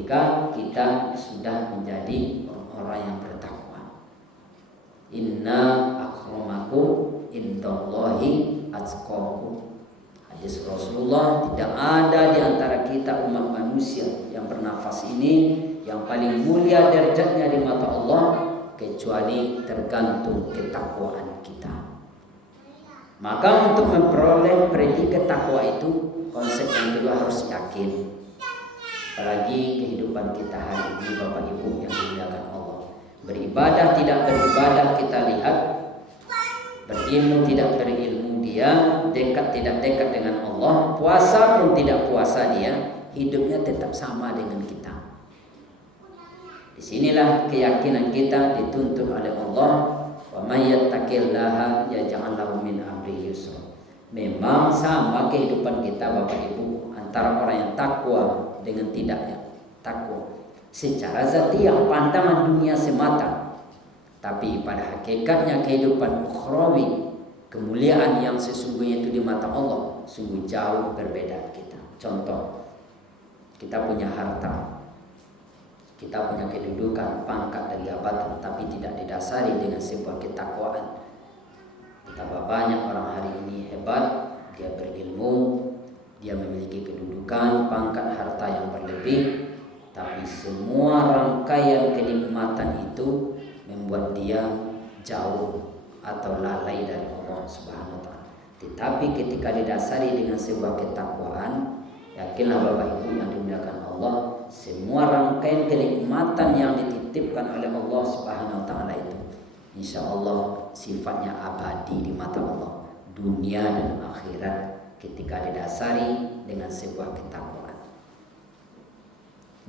ketika kita sudah menjadi orang yang bertakwa. Inna akramakum indallahi atqakum. Hadis Rasulullah, tidak ada di antara kita umat manusia yang bernafas ini yang paling mulia derajatnya di mata Allah kecuali tergantung ketakwaan kita. Maka untuk memperoleh predikat takwa itu, konsep yang kedua harus yakin. Apalagi kehidupan kita hari ini Bapak Ibu yang dimuliakan Allah. Beribadah tidak beribadah kita lihat, berilmu tidak berilmu dia, dekat tidak dekat dengan Allah, puasa pun tidak puasa dia, hidupnya tetap sama dengan kita. Disinilah keyakinan kita dituntut oleh Allah. Wa may yattaqillaha yaj'al lahu min amrihi yusra. Memang sama kehidupan kita Bapak Ibu antara orang yang takwa dengan tidaknya takwa. Secara zatiah pandangan dunia semata, tapi pada hakikatnya kehidupan ukhrawi, kemuliaan yang sesungguhnya itu di mata Allah sungguh jauh berbeda kita. Contoh, kita punya harta, kita punya kedudukan, pangkat dan jabatan, tapi tidak didasari dengan sebuah ketakwaan. Betapa banyak orang hari ini hebat, dia berilmu, dia memiliki kedudukan, pangkat, harta yang berlebih, tapi semua rangkaian kenikmatan itu membuat dia jauh atau lalai dari Allah Subhanahu wa taala. Tetapi ketika didasari dengan sebuah ketakwaan, yakinlah Bapak Ibu yang dimuliakan Allah, semua rangkaian kenikmatan yang dititipkan oleh Allah Subhanahu wa taala itu insya Allah sifatnya abadi di mata Allah, dunia dan akhirat, ketika didasari dengan sebuah ketakwaan.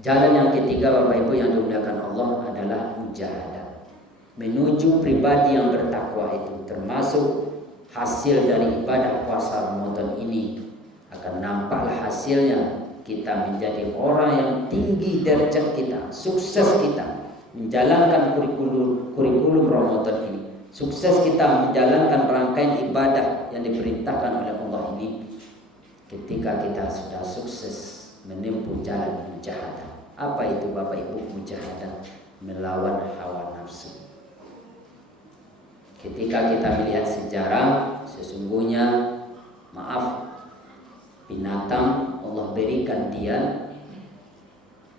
Jalan yang ketiga Bapak Ibu yang dimuliakan Allah adalah mujahadah, menuju pribadi yang bertakwa itu, termasuk hasil dari ibadah puasa Ramadan ini akan nampaklah hasilnya. Kita menjadi orang yang tinggi derajat kita, sukses kita menjalankan kurikulum Ramadan ini, sukses kita menjalankan rangkaian ibadah yang diperintahkan oleh Allah ini. Ketika kita sudah sukses menempuh jalan mujahadah. Apa itu Bapak Ibu mujahadah? Melawan hawa nafsu. Ketika kita melihat sejarah, sesungguhnya binatang Allah berikan dia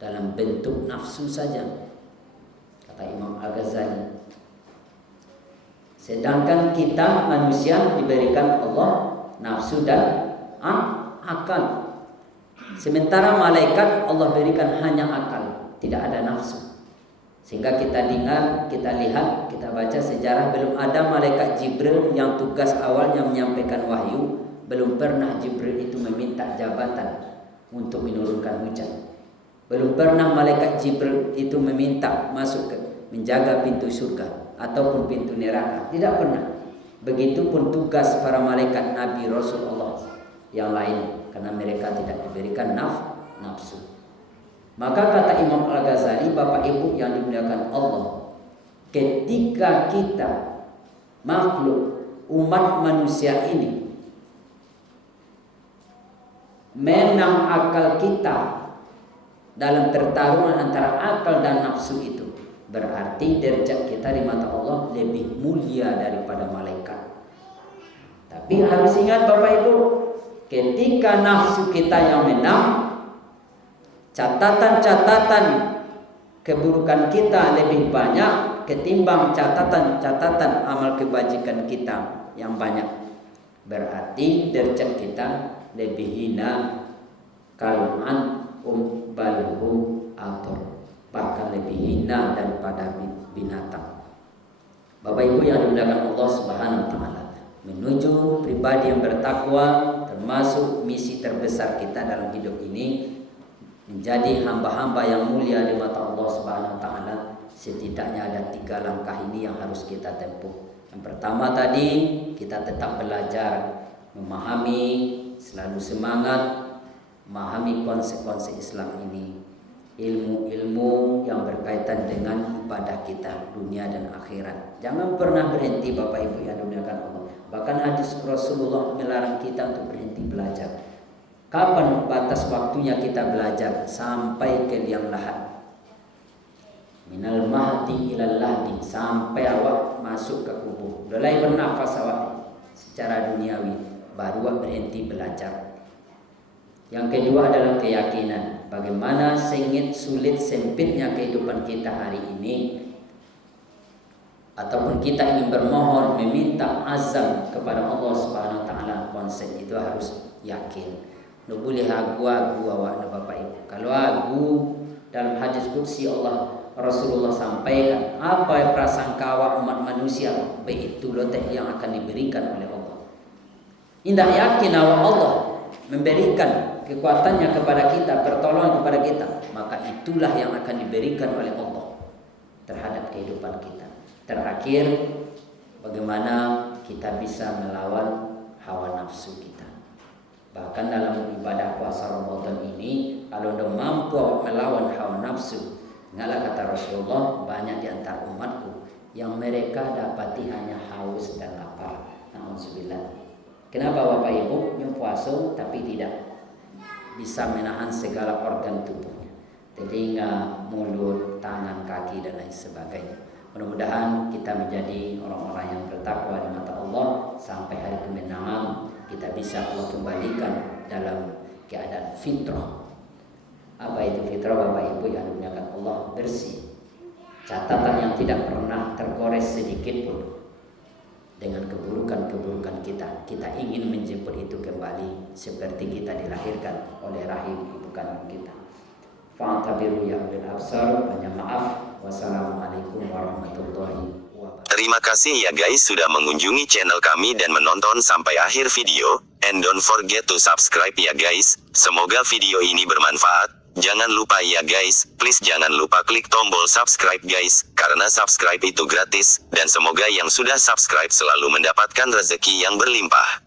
dalam bentuk nafsu saja, kata Imam Al-Ghazali. Sedangkan kita manusia diberikan Allah nafsu dan akal. Sementara malaikat Allah berikan hanya akal, tidak ada nafsu. Sehingga kita dengar, kita lihat, kita baca sejarah, belum ada malaikat Jibril yang tugas awalnya menyampaikan wahyu. Belum pernah Jibril itu meminta jabatan untuk menurunkan hujan. Belum pernah malaikat Jibril itu meminta masuk ke menjaga pintu surga ataupun pintu neraka. Tidak pernah. Begitupun tugas para malaikat Nabi Rasulullah yang lain, karena mereka tidak diberikan nafsu. Maka kata Imam Al-Ghazali, Bapak Ibu yang dimuliakan Allah, ketika kita makhluk umat manusia ini menang akal kita dalam pertarungan antara akal dan nafsu itu, berarti derajat kita di mata Allah lebih mulia daripada malaikat. Tapi harus ingat Bapak Ibu, ketika nafsu kita yang menang, catatan-catatan keburukan kita lebih banyak ketimbang catatan-catatan amal kebajikan kita yang banyak. Berarti derajat kita lebih hina, kal'an balhum ator, bahkan lebih hina daripada binatang. Bapak Ibu yang dimuliakan Allah Subhanahu wa taala, menuju pribadi yang bertakwa termasuk misi terbesar kita dalam hidup ini, menjadi hamba-hamba yang mulia di mata Allah Subhanahu wa taala. Setidaknya ada 3 langkah ini yang harus kita tempuh. Yang pertama tadi, kita tetap belajar, memahami, selalu semangat memahami konsep-konsep Islam ini, ilmu-ilmu yang berkaitan dengan ibadah kita dunia dan akhirat. Jangan pernah berhenti Bapak Ibu yang dimuliakan Allah. Bahkan hadis Rasulullah melarang kita untuk berhenti belajar. Kapan batas waktunya kita belajar? Sampai ke liang lahat. Minal mahdi ilal lahdi, sampai awak masuk ke kubur. Mulai bernafas awak secara duniawi, baru awak berhenti belajar. Yang kedua adalah keyakinan. Bagaimana sengit, sulit, sempitnya kehidupan kita hari ini, ataupun kita ingin bermohon, meminta azam kepada Allah Subhanahu wa taala, konsep itu harus yakin. No boleh agu-agu awak Bapak Ibu. Kalau agu, dalam hadis qudsi Allah Rasulullah sampaikan, apa prasangka awak umat manusia, baik itu teh yang akan diberikan oleh Allah. Indah yakin awak Allah memberikan kekuatannya kepada kita, pertolongan kepada kita, maka itulah yang akan diberikan oleh Allah terhadap kehidupan kita. Terakhir, bagaimana kita bisa melawan hawa nafsu kita. Bahkan dalam ibadah puasa Ramadan ini, kalau anda mampu melawan hawa nafsu, ingatlah kata Rasulullah, banyak di antara umatku yang mereka dapati hanya haus dan lapar. Na'udzubillah. Kenapa Bapak Ibu yang puasa tapi tidak bisa menahan segala organ tubuhnya, telinga, mulut, tangan, kaki dan lain sebagainya. Mudah-mudahan kita menjadi orang-orang yang bertakwa di mata Allah sampai hari kemenangan kita bisa Allah kembalikan dalam keadaan fitrah. Apa itu fitrah Bapak Ibu yang dimuliakan Allah? Bersih, catatan yang tidak pernah tergores sedikit pun dengan keburukan-keburukan kita. Kita ingin menjemput itu kembali seperti kita dilahirkan oleh rahim ibu kandung kita. Fa'tabiru ya ulil absar. Banyak maaf. Wassalamualaikum warahmatullahi wabarakatuh. Terima kasih ya guys sudah mengunjungi channel kami dan menonton sampai akhir video. And don't forget to subscribe ya guys. Semoga video ini bermanfaat. Jangan lupa ya guys, please jangan lupa klik tombol subscribe guys, karena subscribe itu gratis. Dan semoga yang sudah subscribe selalu mendapatkan rezeki yang berlimpah.